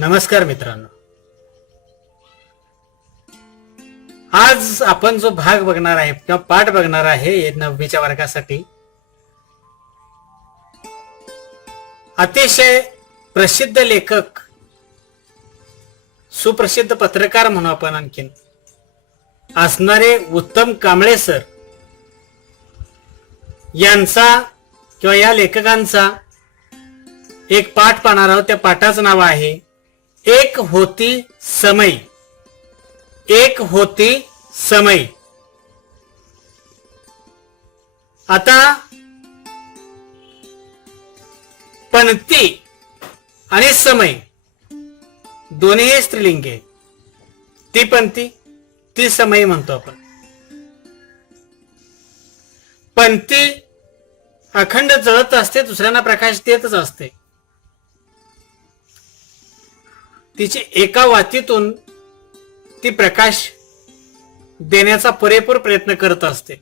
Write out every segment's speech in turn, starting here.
नमस्कार मित्रांनो, आज आपण जो भाग बघणार आहे किंवा पाठ बघणार आहे 9वीच्या वर्गासाठी अतिशय प्रसिद्ध लेखक, सुप्रसिद्ध पत्रकार म्हणू आपण आणखीन असणारे उत्तम कांबळे सर यांचा किंवा या लेखकांचा एक पाठ पाहणार आहोत. त्या पाठाचं नाव आहे एक होती समय. एक होती समय. आता पणती आणि समय दोन्ही स्त्रीलिंग आहे. ती पणती, ती समय म्हणतो आपण. पणती अखंड जळत असते, दुसऱ्यांना प्रकाश देतच असते. तिची एका वातीतून ती प्रकाश देण्याचा पुरेपूर प्रयत्न करत असते.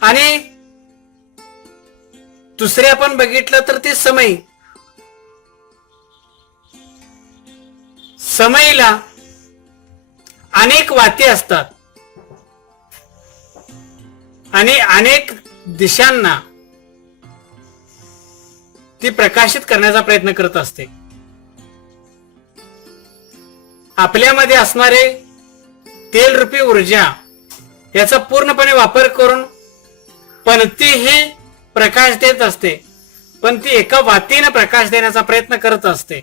आणि दुसरे आपण बघितलं तर ते समय. समयला अनेक वाती असतात आणि अनेक दिशांना ती प्रकाशित करण्याचा प्रयत्न करत असते. आपल्यामध्ये असणारे तेलरूपी ऊर्जा याचा पूर्णपणे वापर करून पणती ही प्रकाश देत असते, पण ती एका वातीने प्रकाश देण्याचा प्रयत्न करत असते.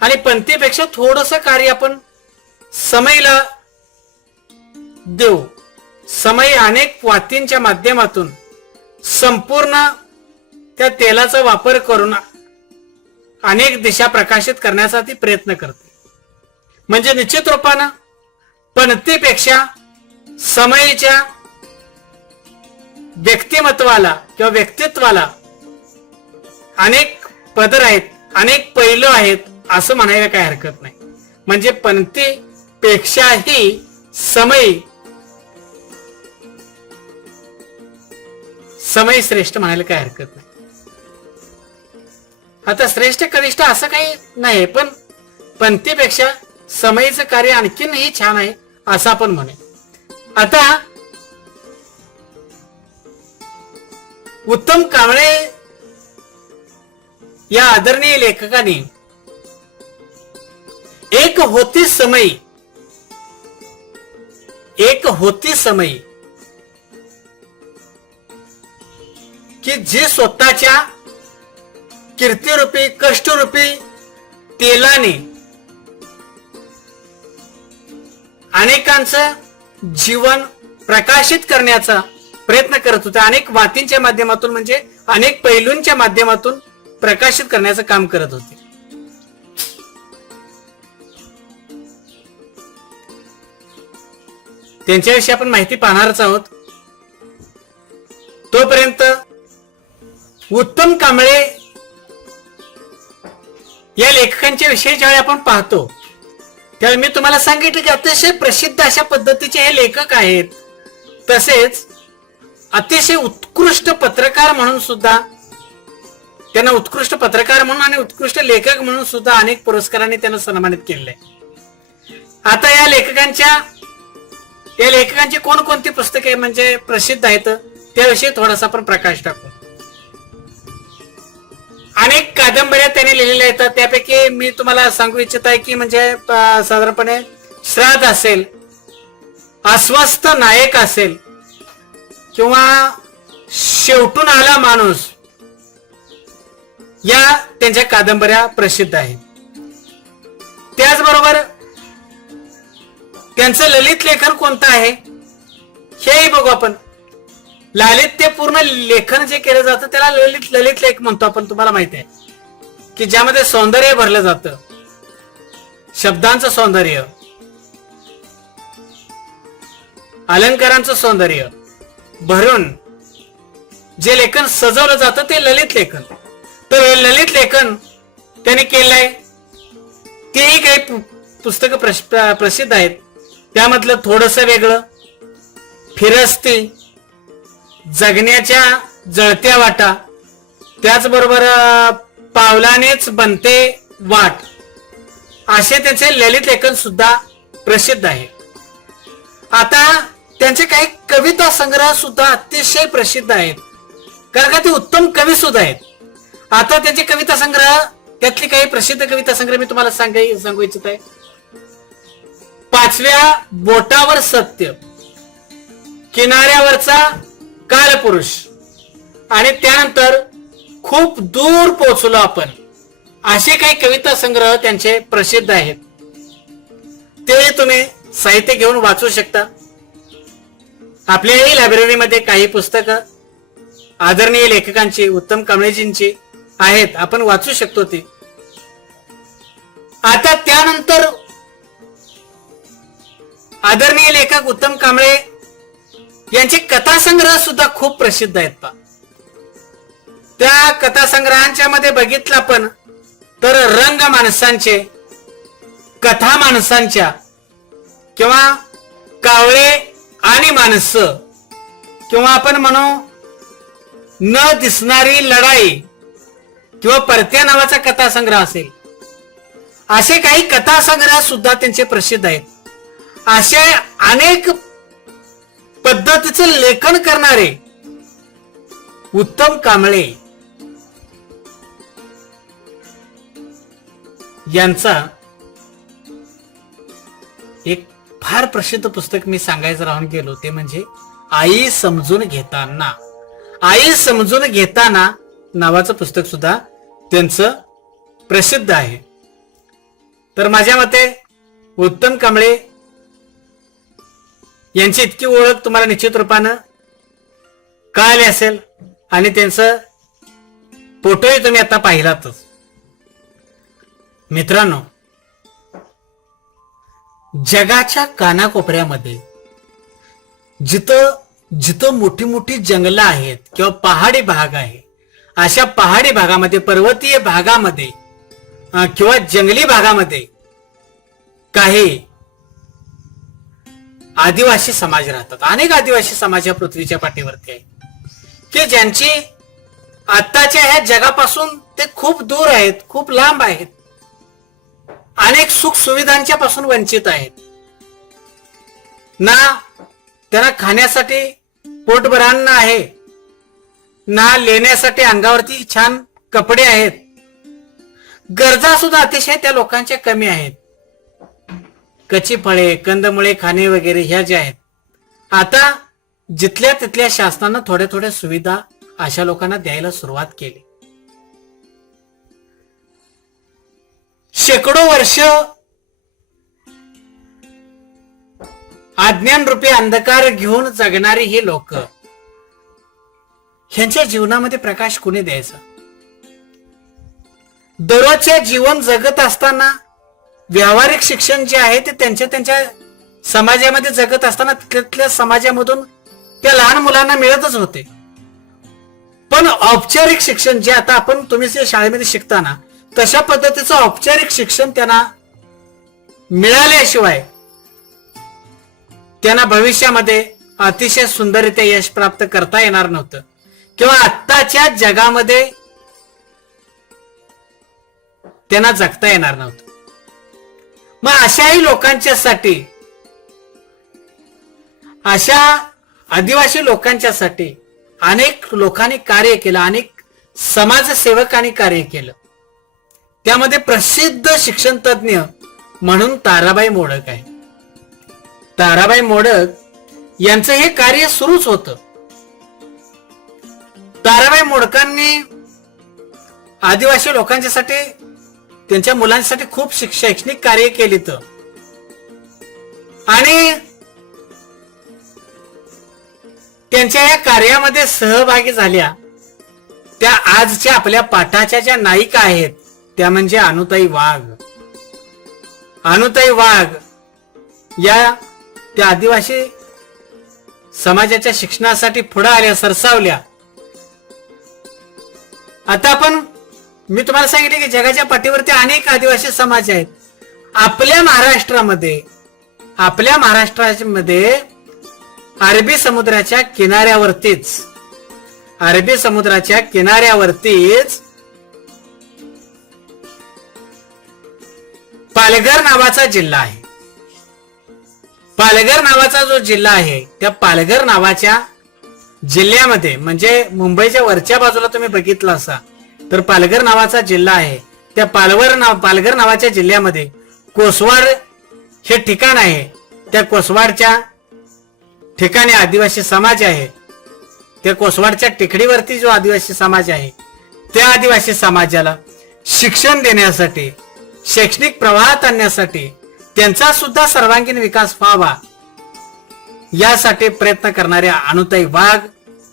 आणि पणतीपेक्षा थोडंसं कार्य आपण समयला देऊ. समय अनेक वातींच्या माध्यमातून संपूर्ण त्या तेलाचा वापर करून अनेक दिशा प्रकाशित करण्याचा ती प्रयत्न करते. म्हणजे निश्चित रूपानं पणतीपेक्षा समयच्या व्यक्तिमत्वाला किंवा व्यक्तित्वाला अनेक पदर आहेत, अनेक पैलू आहेत असं म्हणायला काही हरकत नाही. म्हणजे पणतीपेक्षाही समय श्रेष्ठ म्हणायला काही हरकत नाही. आता श्रेष्ठ कनिष्ठ असं काही नाही, पण पणतीपेक्षा समयचं कार्य आणखीनही छान आहे असं आपण म्हणे. आता उत्तम कांबळे या आदरणीय लेखकाने एक होती समय, एक होती समय की जे स्वतःच्या कीर्तिरूपी कष्टरूपी तेलाने अनेकांचं जीवन प्रकाशित करण्याचा प्रयत्न करत होते. अनेक वातींच्या माध्यमातून म्हणजे अनेक पैलूंच्या माध्यमातून प्रकाशित करण्याचं काम करत होते. त्यांच्याविषयी आपण माहिती पाहणारच आहोत. तोपर्यंत उत्तम कांबळे या लेखकांच्या विषयी ज्यावेळी आपण पाहतो त्यावेळी मी तुम्हाला सांगितलं की अतिशय प्रसिद्ध अशा पद्धतीचे हे लेखक आहेत. तसेच अतिशय उत्कृष्ट पत्रकार म्हणून सुद्धा त्यांना उत्कृष्ट पत्रकार म्हणून आणि उत्कृष्ट लेखक म्हणून सुद्धा अनेक पुरस्कारांनी त्यांना सन्मानित केलेले आहे. आता या लेखकांची कोणकोणती पुस्तके म्हणजे प्रसिद्ध आहेत त्याविषयी थोडासा आपण प्रकाश टाकू. अनेक कादंबऱ्या त्याने लिहिलेल्या आहेत. त्यापैकी मी तुम्हाला सांगू इच्छित आहे की म्हणजे साधारणपणे श्राद्ध असेल, अस्वस्थ नायक असेल किंवा शेवटून आला माणूस, या त्यांच्या कादंबऱ्या प्रसिद्ध आहेत. त्याचबरोबर त्यांचं ललित लेखन कोणतं आहे हेही बघू आपण. ललित ते पूर्ण लेखन जे केलं जातं त्याला ललित लेख म्हणतो आपण. तुम्हाला माहिती आहे की ज्यामध्ये सौंदर्य भरलं जातं, शब्दांचं सौंदर्य, अलंकारांचं सौंदर्य भरून जे लेखन सजवलं जातं ते ललित लेखन. तर ललित लेखन त्याने केलंय. तेही काही पुस्तकं प्रसिद्ध आहेत. त्यामधलं थोडंसं वेगळं, फिरस्ती, जगण्याच्या जळत्या वाटा, त्याचबरोबर पावलानेच बनते वाट असे त्यांचे ललित लेखन सुद्धा प्रसिद्ध आहे. आता त्यांचे काही कविता संग्रह सुद्धा अतिशय प्रसिद्ध आहेत, कारण का ते उत्तम कवी सुद्धा आहेत. आता त्यांचे कविता संग्रह, त्यातली काही प्रसिद्ध कविता संग्रह मी तुम्हाला सांगू इच्छित आहे. पाचव्या बोटावर सत्य, किनाऱ्यावरचा कालपुरुष, आणि त्यानंतर खूप दूर पोहोचलो आपण, असे काही कविता संग्रह त्यांचे प्रसिद्ध आहेत. ते तुम्ही साहित्य घेऊन वाचू शकता. आपल्याही लायब्ररीमध्ये काही पुस्तकं आदरणीय लेखकांची, उत्तम कांबळेजींची आहेत, आपण वाचू शकतो ती. आता त्यानंतर आदरणीय लेखक उत्तम कांबळे यांचे कथासंग्रह सुद्धा खूप प्रसिद्ध आहेत. पा त्या कथासंग्रहांच्या मध्ये बघितलं आपण तर रंग माणसांचे, कथा माणसांच्या, किंवा कावळे आणि माणसं, किंवा आपण म्हणू न दिसणारी लढाई, किंवा परत्या नावाचा कथासंग्रह असेल, असे काही कथासंग्रह सुद्धा त्यांचे प्रसिद्ध आहेत. असे अनेक पद्धतीचं लेखन करणारे उत्तम कांबळे यांचा एक फार प्रसिद्ध पुस्तक मी सांगायचं राहून गेलो, ते म्हणजे आई समजून घेताना. आई समजून घेताना नावाचं पुस्तक सुद्धा त्यांचं प्रसिद्ध आहे. तर माझ्या मते उत्तम कांबळे यांची इतकी ओळख तुम्हाला निश्चित रूपानं कळाली असेल, आणि त्यांचं फोटोही तुम्ही आता पाहिलातच. मित्रांनो, जगाच्या कानाकोपऱ्यामध्ये जिथं जिथं मोठी मोठी जंगलं आहेत किंवा पहाडी भाग आहे, अशा पहाडी भागामध्ये, पर्वतीय भागामध्ये किंवा जंगली भागामध्ये काही आदिवासी समाज राहतात. अनेक आदिवासी समाज या पृथ्वीच्या पाठीवरती आहे की ज्यांची आत्ताच्या ह्या जगापासून ते खूप दूर आहेत, खूप लांब आहेत, अनेक सुख सुविधांच्या पासून वंचित आहेत. ना त्यांना खाण्यासाठी पोटभर अन्न आहे, ना लेण्यासाठी अंगावरती छान कपडे आहेत. गरजा सुद्धा अतिशय त्या लोकांच्या कमी आहेत. कच्ची फळे, कंदमुळे खाणे वगैरे ह्या ज्या आहेत, आता जिथल्या तिथल्या शासनानं थोड्या थोड्या सुविधा अशा लोकांना द्यायला सुरुवात केली. शेकडो वर्ष अज्ञान रूपी अंधकार घेऊन जगणारी ही लोक, ह्यांच्या जीवनामध्ये प्रकाश कोणी द्यायचा? दररोजचे जीवन जगत असताना व्यावहारिक शिक्षण जे आहे ते त्यांच्या त्यांच्या समाजामध्ये जगत असताना तिथल्या समाजामधून त्या लहान मुलांना मिळतच होते. पण औपचारिक शिक्षण जे आता आपण तुम्ही जे शाळेमध्ये शिकताना तशा पद्धतीचं औपचारिक शिक्षण त्यांना मिळाल्याशिवाय त्यांना भविष्यामध्ये अतिशय सुंदररित्या यश प्राप्त करता येणार नव्हतं, किंवा आत्ताच्या जगामध्ये त्यांना जगता येणार नव्हतं. मग अशाही लोकांच्यासाठी, अशा आदिवासी लोकांच्यासाठी अनेक लोकांनी कार्य केलं, अनेक समाजसेवकांनी कार्य केलं. त्यामध्ये प्रसिद्ध शिक्षण तज्ञ म्हणून ताराबाई मोडक आहे. ताराबाई मोडक यांचं हे कार्य सुरूच होतं. ताराबाई मोडकांनी आदिवासी लोकांच्यासाठी, त्यांच्या मुलांसाठी खूप शैक्षणिक कार्य केली. आणि त्यांच्या या कार्यामध्ये सहभागी झाल्या त्या आजच्या आपल्या पाठाच्या ज्या नायिका आहेत त्या म्हणजे अनुताई वाघ. अनुताई वाघ या त्या आदिवासी समाजाच्या शिक्षणासाठी पुढे आल्या, सरसावल्या. आता आपण, मी तुम्हाला सांगितले की जगाच्या पाठीवरती अनेक आदिवासी समाज आहेत. आपल्या महाराष्ट्रामध्ये अरबी समुद्राच्या किनाऱ्यावरतीच पालघर नावाचा जिल्हा आहे. पालघर नावाचा जो जिल्हा आहे त्या पालघर नावाच्या जिल्ह्यामध्ये म्हणजे मुंबईच्या वरच्या बाजूला तुम्ही बघितलं असा तर पालघर नावाचा जिल्हा आहे. त्या पालघर नावाच्या जिल्ह्यामध्ये कोसवाड हे ठिकाण आहे. त्या कोसवाडच्या ठिकाणी आदिवासी समाज आहे. त्या कोसवाडच्या टेकडीवरती जो आदिवासी समाज आहे त्या आदिवासी समाजाला शिक्षण देण्यासाठी, शैक्षणिक प्रवाहात आणण्यासाठी, त्यांचा सुद्धा सर्वांगीण विकास व्हावा यासाठी प्रयत्न करणाऱ्या अनुताई वाघ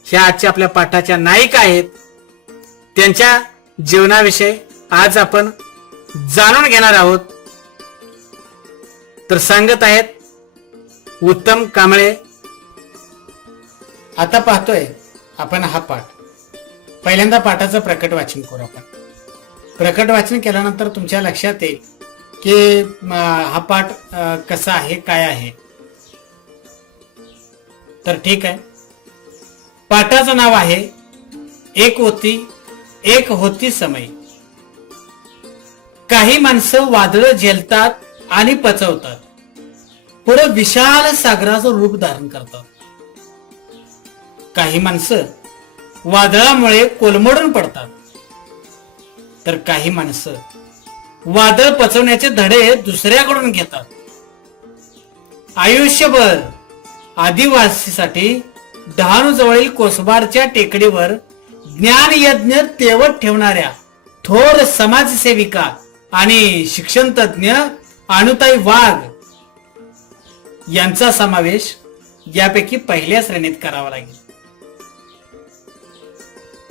ह्या आजच्या आपल्या पाठाच्या नायिका आहेत. त्यांच्या जीवनाविषयी आज आपण जाणून घेणार आहोत. तर सांगत आहेत उत्तम कांबळे. आता पाहतोय आपण हा पाठ. पहिल्यांदा पाठाचं प्रकट वाचन करू आपण. प्रकट वाचन केल्यानंतर तुमच्या लक्षात येईल की हा पाठ कसा आहे, काय आहे. तर ठीक आहे. पाठाचं नाव आहे एक होती समय. काही माणसं वादळ झेलतात आणि पचवतात, पुढे विशाल सागराचं रूप धारण करतात. काही माणसं वादळामुळे कोलमडून पडतात, तर काही माणसं वादळ पचवण्याचे धडे दुसऱ्याकडून घेतात. आयुष्यभर आदिवासीसाठी डहाणू जवळील कोसबारच्या टेकडीवर ज्ञान यज्ञ तेवत ठेवणाऱ्या थोर समाजसेविका आणि शिक्षण तज्ञ अनुताई वाघ यांचा समावेश यापैकी पहिल्या श्रेणीत करावा लागेल.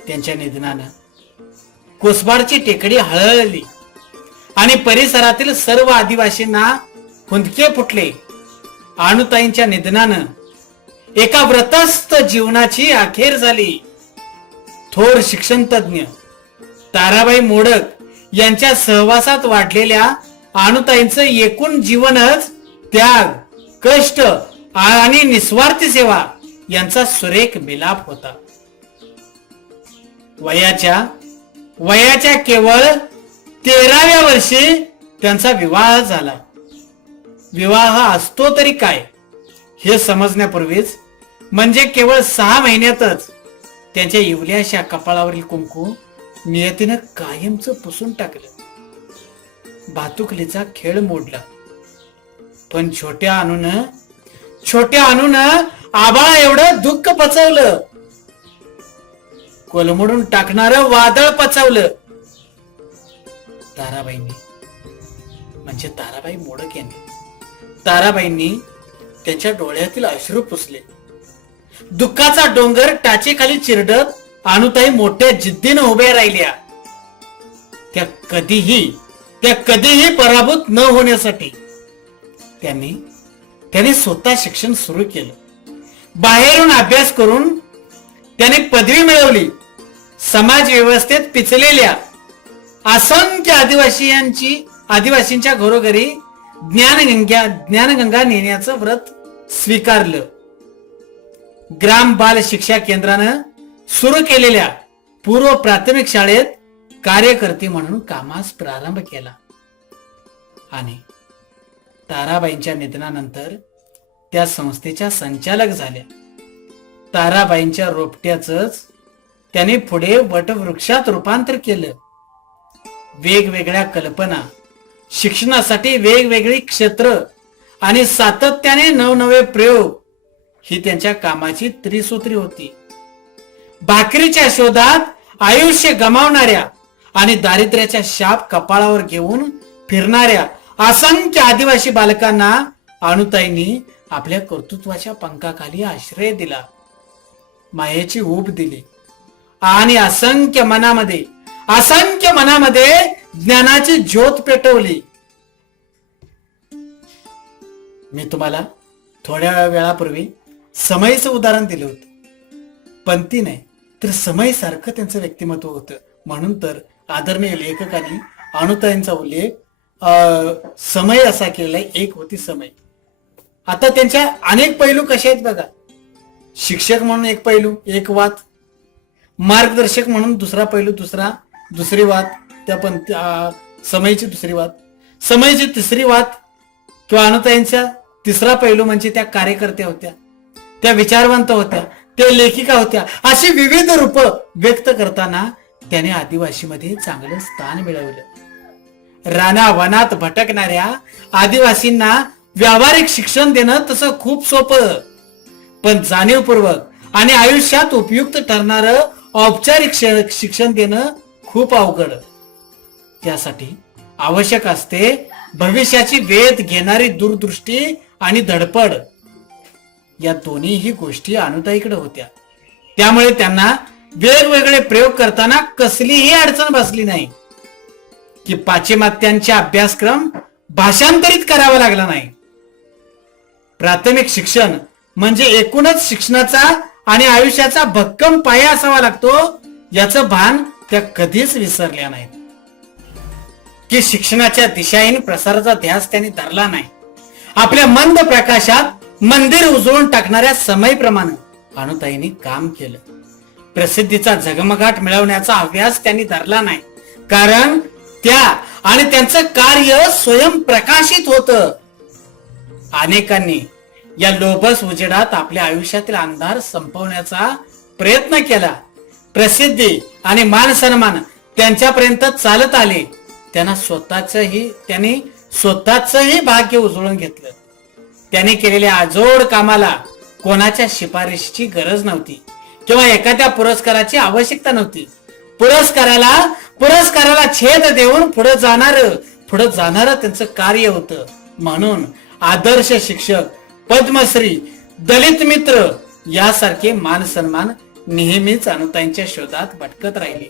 त्यांच्या निधनानं कोसबारची टेकडी हळहळली आणि परिसरातील सर्व आदिवासींना हुंदके फुटले. अनुताईंच्या निधनानं एका व्रतस्थ जीवनाची अखेर झाली. थोर शिक्षण तज्ञ ताराबाई मोडक यांच्या सहवासात वाढलेल्या अनुताईंचं एकूण जीवनच त्याग, कष्ट आणि निस्वार्थ सेवा यांचा सुरेख मिलाप होता. वयाच्या केवळ 13व्या वर्षी त्यांचा विवाह झाला. विवाह असतो तरी काय हे समजण्यापूर्वीच म्हणजे केवळ 6 महिन्यातच त्यांच्या इवल्याशा कपाळावरील कुंकू नियतीनं कायमचं पुसून टाकलं. भातुकलीचा खेळ मोडला. पण छोट्या अनुनं आबाळा एवढं दुःख पचवलं. कोलमडून टाकणारं वादळ पचवलं. ताराबाईंनी म्हणजे ताराबाई मोडक यांनी ताराबाईंनी त्यांच्या डोळ्यातील अश्रू पुसले. दुःखाचा डोंगर टाचेखाली चिरडत अनुताई मोठ्या जिद्दीने उभ्या राहिल्या. त्या कधीही पराभूत न होण्यासाठी त्यांनी स्वतः शिक्षण सुरू केलं. बाहेरून अभ्यास करून त्याने पदवी मिळवली. समाज व्यवस्थेत पिचलेल्या असंख्य आदिवासींच्या घरोघरी ज्ञानगंगा नेण्याचं व्रत स्वीकारलं. ग्राम बाल शिक्षा केंद्रानं सुरू केलेल्या पूर्व प्राथमिक शाळेत कार्यकर्ती म्हणून कामास प्रारंभ केला. आणि ताराबाईंच्या निधनानंतर त्या संस्थेच्या संचालक झाल्या. ताराबाईंच्या रोपट्याचंच त्याने पुढे वटवृक्षात रूपांतर केलं. वेगवेगळ्या कल्पना, शिक्षणासाठी वेगवेगळी क्षेत्र आणि सातत्याने नवनवे प्रयोग ही त्यांच्या कामाची त्रिसूत्री होती. भाकरीच्या शोधात आयुष्य गमावणाऱ्या आणि दारिद्र्याच्या शाप कपाळावर घेऊन फिरणाऱ्या असंख्य आदिवासी बालकांना अनुताईंनी आपल्या कर्तृत्वाच्या पंखाखाली आश्रय दिला, मायेची ऊब दिली आणि असंख्य मनामध्ये ज्ञानाची ज्योत पेटवली. मी तुम्हाला थोड्या वेळापूर्वी समयचं उदाहरण दिलं होतं. पंथी नाही तर समय सारखं त्यांचं व्यक्तिमत्व होतं. म्हणून तर आदरणीय लेखकांनी अनुताईंचा उल्लेख समय असा केलाय. एक होती समय. आता त्यांच्या अनेक पैलू कसे आहेत बघा. शिक्षक म्हणून एक पैलू, एक वाद. मार्गदर्शक म्हणून दुसरा पैलू, दुसरी वाद, त्या पण समयची दुसरी वाद. समयची तिसरी वात किंवा अनुताईंचा तिसरा पैलू म्हणजे त्या कार्यकर्त्या होत्या, त्या विचारवंत होत्या, त्या लेखिका होत्या. अशी विविध रूप व्यक्त करताना त्याने आदिवासीमध्ये चांगलं स्थान मिळवलं. राना वनात भटकणाऱ्या आदिवासींना व्यावहारिक शिक्षण देणं तसं खूप सोपं, पण जाणीवपूर्वक आणि आयुष्यात उपयुक्त ठरणारं औपचारिक शिक्षण देणं खूप अवघड. त्यासाठी आवश्यक असते भविष्याची वेध घेणारी दूरदृष्टी आणि धडपड. या दोन्हीही गोष्टी अनुताईकडे होत्या. त्यामुळे त्यांना वेगवेगळे प्रयोग करताना कसलीही अडचण बसली नाही की पाश्चिमात्यांचा अभ्यासक्रम भाषांतरित करावा लागला नाही. प्राथमिक शिक्षण म्हणजे एकूणच शिक्षणाचा आणि आयुष्याचा भक्कम पाया असावा लागतो, याचं भान त्या कधीच विसरल्या नाहीत. की शिक्षणाच्या दिशाहीन प्रसाराचा ध्यास त्यांनी धरला नाही. आपल्या मंद प्रकाशात मंदिर उजळून टाकणाऱ्या समयप्रमाणे अनुताईंनी काम केलं. प्रसिद्धीचा झगमगाट मिळवण्याचा हव्यास त्यांनी धरला नाही, कारण त्या आणि त्यांचं कार्य स्वयंप्रकाशित होतं. अनेकांनी या लोभस उजेडात आपल्या आयुष्यातील अंधार संपवण्याचा प्रयत्न केला. प्रसिद्धी आणि मान सन्मान त्यांच्यापर्यंत चालत आले. त्यांनी स्वतःचंही भाग्य उजळून घेतलं. त्यांनी केलेल्या अजोड कामाला कोणाच्या शिफारशीची गरज नव्हती किंवा एखाद्या पुरस्काराची आवश्यकता नव्हती. पुरस्काराला छेद देऊन पुढे जाणार त्यांचं कार्य होतं. म्हणून आदर्श शिक्षक, पद्मश्री, दलित मित्र यासारखे मान सन्मान नेहमीच अनुताईंच्या शोधात भटकत राहिले.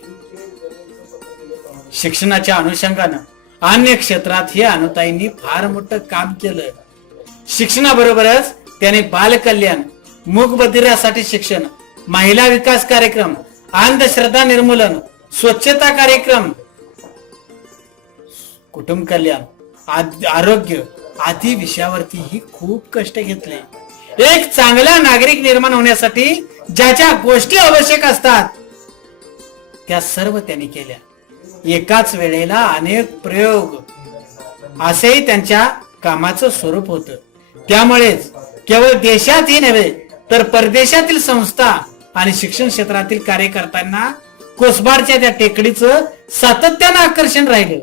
शिक्षणाच्या अनुषंगानं अन्य क्षेत्रातही अनुताईंनी फार मोठं काम केलं. शिक्षणाबरोबरच त्याने बालकल्याण, मूकबधिरासाठी शिक्षण, महिला विकास कार्यक्रम, अंधश्रद्धा निर्मूलन, स्वच्छता कार्यक्रम, कुटुंब कल्याण, आरोग्य आदी विषयावरतीही खूप कष्ट घेतले. एक चांगला नागरिक निर्माण होण्यासाठी ज्या ज्या गोष्टी आवश्यक असतात त्या सर्व त्यांनी केल्या. एकाच वेळेला अनेक प्रयोग असेही त्यांच्या कामाचं स्वरूप होतं. त्यामुळेच केवळ देशातही नव्हे तर परदेशातील संस्था आणि शिक्षण क्षेत्रातील कार्यकर्त्यांना कोसबाडच्या त्या टेकडीचं सातत्यानं आकर्षण राहिलं.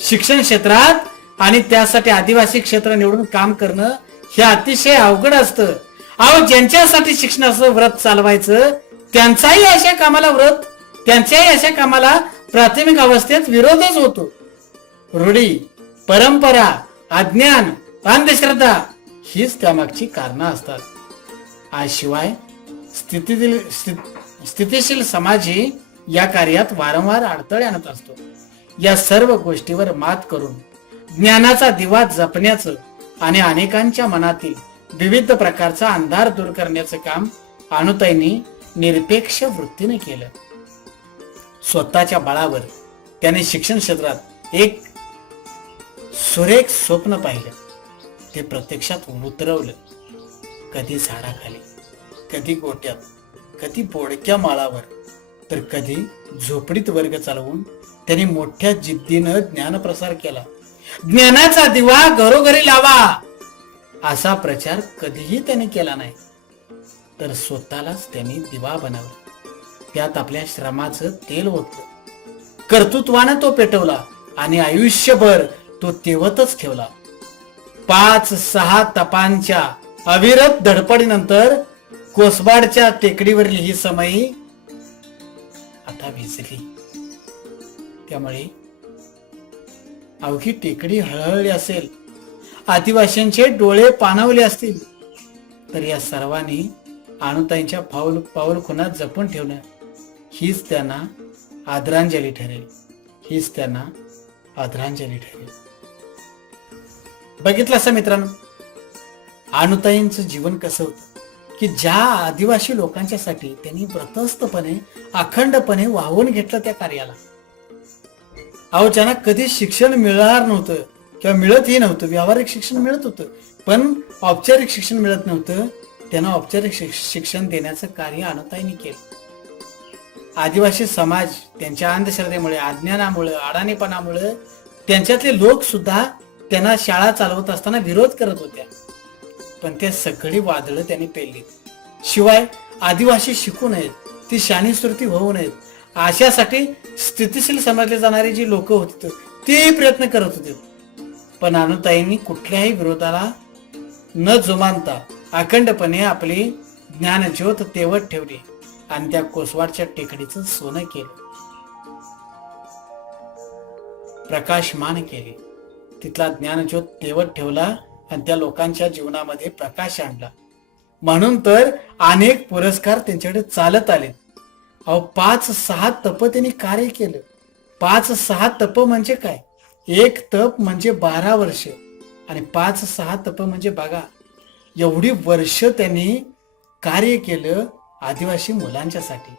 शिक्षण क्षेत्रात आणि त्यासाठी आदिवासी क्षेत्र निवडून काम करणं हे अतिशय अवघड असतं. अहो, ज्यांच्यासाठी शिक्षणाचं व्रत चालवायचं त्यांच्याही अशा कामाला प्राथमिक अवस्थेत विरोधच होतो. रूढी, परंपरा, अज्ञान, अंधश्रद्धा हीच त्यामागची कारणं असतात. शिवाय स्थितीशील समाजही या कार्यात वारंवार अडथळे आणत असतो. या सर्व गोष्टीवर मात करून ज्ञानाचा दिवा जपण्याचं आणि अनेकांच्या मनातील विविध प्रकारचा अंधार दूर करण्याचं काम अनुताईंनी निरपेक्ष वृत्तीने केलं. स्वतःच्या बळावर त्याने शिक्षण क्षेत्रात एक सुरेख स्वप्न पाहिलं. ते प्रत्यक्षात उतरवलं. कधी झाडाखाली, कधी गोट्यात, कधी बोडक्या माळावर, तर कधी झोपडीत वर्ग चालवून त्यांनी मोठ्या जिद्दीनं ज्ञानप्रसार केला. ज्ञानाचा दिवा घरोघरी लावा असा प्रचार कधीही त्यांनी केला नाही, तर स्वतःलाच त्यांनी दिवा बनवला. त्यात आपल्या श्रमाचं तेल होतं. कर्तृत्वानं तो पेटवला आणि आयुष्यभर तो तेवतच ठेवला. 5-6 तपांच्या अविरत धडपडीनंतर कोसबाडच्या टेकडीवरील ही समयी आता विझली. त्यामुळे अवघी टेकडी हळहळली असेल, आदिवासींचे डोळे पाणावले असतील, तर या सर्वांनी अनुताईंच्या पाऊल खुणा जपून ठेवणं हीच त्यांना आदरांजली ठरेल. बघितलं असं मित्रांनो, अनुताईंचं जीवन कसं होतं की ज्या आदिवासी लोकांच्यासाठी त्यांनी व्रतस्थपणे, अखंडपणे वाहून घेतलं त्या कार्याला. अहो, ज्यांना कधी शिक्षण मिळणार नव्हतं किंवा मिळतही नव्हतं, व्यावहारिक शिक्षण मिळत होतं पण औपचारिक शिक्षण मिळत नव्हतं, त्यांना औपचारिक शिक्षण देण्याचं कार्य अनुताईंनी केलं. आदिवासी समाज त्यांच्या अंधश्रद्धेमुळे, अज्ञानामुळे, अडाणीपणामुळे त्यांच्यातले लोक सुद्धा त्यांना शाळा चालवत असताना विरोध करत होत्या, पण त्या सगळी वादळं त्यांनी पेलली. शिवाय आदिवासी शिकू नयेत, ती शानीसुरती होऊ नयेत, अशासाठी स्थितीशील समजले जाणारे जी लोक होते ते प्रयत्न करत होते. पण अनुताईंनी कुठल्याही विरोधाला न जुमानता अखंडपणे आपली ज्ञानज्योत तेवत ठेवली आणि त्या कोसवाडच्या टेकडीचं सोनं केलं, प्रकाशमान केले. तिथला ज्ञानज्योत तेवत ठेवला आणि त्या लोकांच्या जीवनामध्ये प्रकाश आणला. म्हणून तर अनेक पुरस्कार त्यांच्याकडे चालत आले. 5-6 तप त्यांनी कार्य केलं. 5-6 तप म्हणजे काय? एक तप म्हणजे 12 वर्ष आणि 5-6 तप म्हणजे बघा, एवढी वर्ष त्यांनी कार्य केलं आदिवासी मुलांच्यासाठी.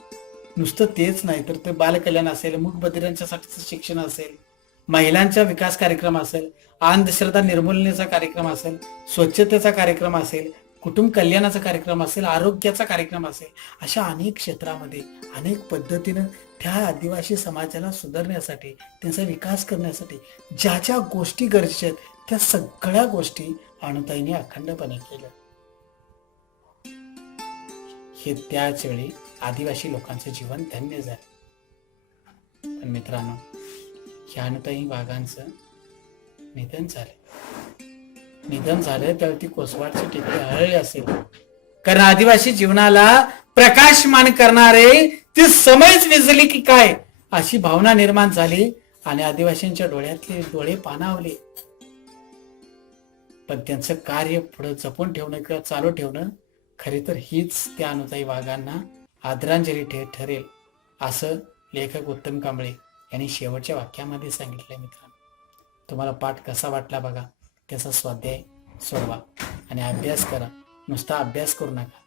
नुसतं तेच नाही तर ते बालकल्याण असेल, मूकबधिरांच्यासाठीचं शिक्षण असेल, महिलांचा विकास कार्यक्रम असेल, अंधश्रद्धा निर्मूलनेचा कार्यक्रम असेल, स्वच्छतेचा कार्यक्रम असेल, कुटुंब कल्याणाचा कार्यक्रम असेल, आरोग्याचा कार्यक्रम असेल, अशा अनेक क्षेत्रामध्ये अनेक पद्धतीनं त्या आदिवासी समाजाला सुधारण्यासाठी, त्यांचा विकास करण्यासाठी ज्या ज्या गोष्टी गरजेच्या आहेत त्या सगळ्या गोष्टी अनुताईंनी अखंडपणे केल्या. हे त्याच वेळी आदिवासी लोकांचं जीवन धन्य झालं. पण मित्रांनो, ह्या अनुताई वाघांचं निधन झालं त्यावेळी ती कोसवाडची टेकडी हळली असेल, कारण आदिवासी जीवनाला प्रकाशमान करणारे ती समयच विजली की काय अशी भावना निर्माण झाली आणि आदिवासींच्या डोळ्यातले डोळे पाणावले. पण त्यांचं कार्य पुढे जपून ठेवणं किंवा चालू ठेवणं खरे तर हीच त्या अनुताई वाघांना आदरांजली ठरेल, असं लेखक उत्तम कांबळे यांनी शेवटच्या वाक्यामध्ये सांगितलंय. मित्रांनो, तुम्हाला पाठ कसा वाटला बघा, त्याचा स्वाध्याय सोडवा आणि अभ्यास करा. नुसता अभ्यास करू नका,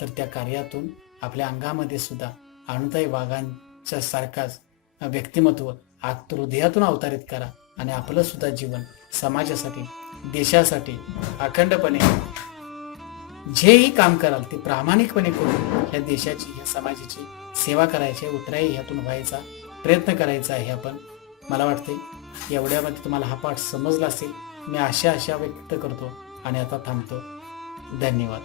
तर त्या कार्यातून आपल्या अंगामध्ये सुद्धा अनुताई वाघांच्या सारखाच व्यक्तिमत्व हृदयातून अवतरित करा आणि आपलं सुद्धा जीवन समाजासाठी, देशासाठी अखंडपणे जेही काम कराल ते प्रामाणिकपणे करून या देशाची, या समाजाची सेवा करायची, उतराई ह्यातून व्हायचा प्रयत्न करायचा आहे. आपण मला वाटते एवढ्यामध्ये तुम्हाला हा पाठ समजला असेल. मी आशा व्यक्त करतो आणि आता थांबतो. धन्यवाद.